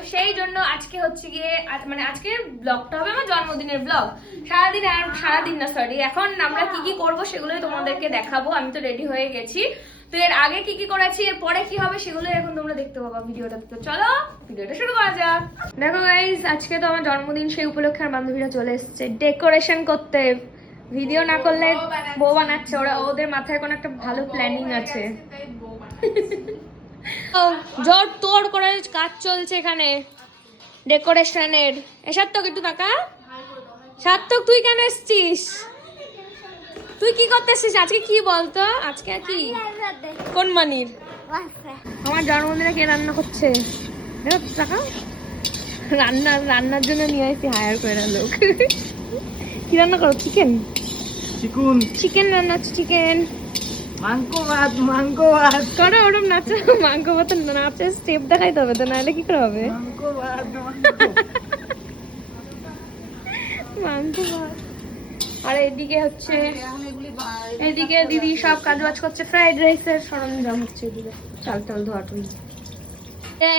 তো সেই জন্য আজকে হচ্ছে গিয়ে মানে আজকে ব্লগটা হবে আমার জন্মদিনের ব্লগ। সারাদিন না সরি, এখন আমরা কি কি করবো সেগুলোই তোমাদেরকে দেখাবো। আমি তো রেডি হয়ে গেছি, তো এর আগে কি কি করেছি, এর পরে কি হবে সেগুলোই এখন তোমরা দেখতে পাবা ভিডিওটা। তো চলো ভিডিওটা শুরু করা যাক। দেখো গাইস, আজকে তো আমার জন্মদিন, সেই উপলক্ষে আমার বান্ধবীরা চলে এসেছে ডেকোরেশন করতে। ভিডিও না করলে বউ বানাচ্ছে ওরা, ওদের মাথায় কোনো একটা ভালো প্ল্যানিং আছে। জোর তোর করে কাজ চলছে এখানে ডেকোরেশনের। সার্থক একটু টাকা, সার্থক তুই কেন এসছিস? তুই কি করতে এসছিস আজকে? কি বলতো আজকে কি কোন মানির? আমার জন্মদিনে কে রান্না করছে দেখো টাকা। রান্নার জন্য নিয়ে আসছি হায়ার করে লোক। কি রান্না করো? চিকেন চিকেন রান্না হচ্ছে। চিকেন মাংস ভাত করো, ওরম নাচো। মাংস ভাত নাচে স্টেপ দেখাইতে হবে তো, নাহলে কি করে হবে? মাংস ভাত। আর এদিকে হচ্ছে, এদিকে দিদি সব কাজ বাজ করছে, ফ্রাইড রাইসের সরঞ্জাম হচ্ছে এদিকে, চাল টাল ধোয়াটুই।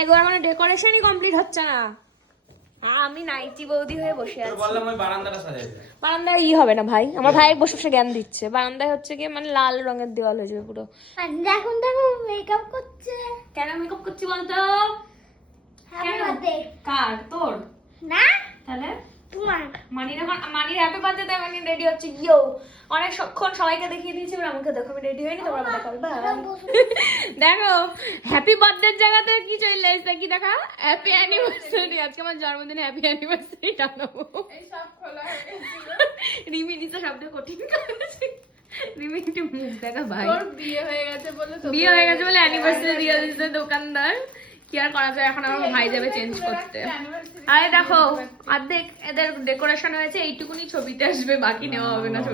এবার মানে ডেকোরেশনই কমপ্লিট হচ্ছে না। আমি নাইটি বৌদি হয়ে বসে আছি। বললাম ওই বারান্দাটা সাজাইতে। বারান্দায় হবে না ভাই, আমার ভাই বসে বসে জ্ঞান দিচ্ছে। বারান্দায় হচ্ছে কি মানে লাল রঙের দেওয়াল হয়ে যাবে পুরো। এখন দেখো মেকআপ করছে। কেন মেকআপ করছি বলতো? কার? তোর না, তাহলে তোমার। মানির এখন মানির হ্যাপি বার্থডে, মানি রেডি হচ্ছে। ইয়ো অনেকক্ষণ সবাইকে দেখিয়ে দিয়েছি, এবার আমাকে দেখো আমি রেডি হইনি, তোমরা দেখাবে। দেখো হ্যাপি বার্থডের জায়গাতে কি চলে আসছে, কি দেখা হ্যাপি অ্যানিভার্সারি। আজকে আমার জন্মদিনে হ্যাপি অ্যানিভার্সারি জানাবো। এই সব খোলা হয়ে গেছে। রিমি নিচে শব্দ কঠিন করেছে। রিমি একটু মুখ দেখা ভাই। তোর বিয়ে হয়ে গেছে বলে অ্যানিভার্সারি দিয়ে দিয়েছে দোকানদার। কি আর করা যায়, এখন আমার ভাই যাবে চেঞ্জ করতে। আরে দেখো অর্ধেক এদের ডেকোরেশন হয়েছে, এইটুকুনি ছবিতে আসবে, বাকি নেওয়া হবে না ছবি।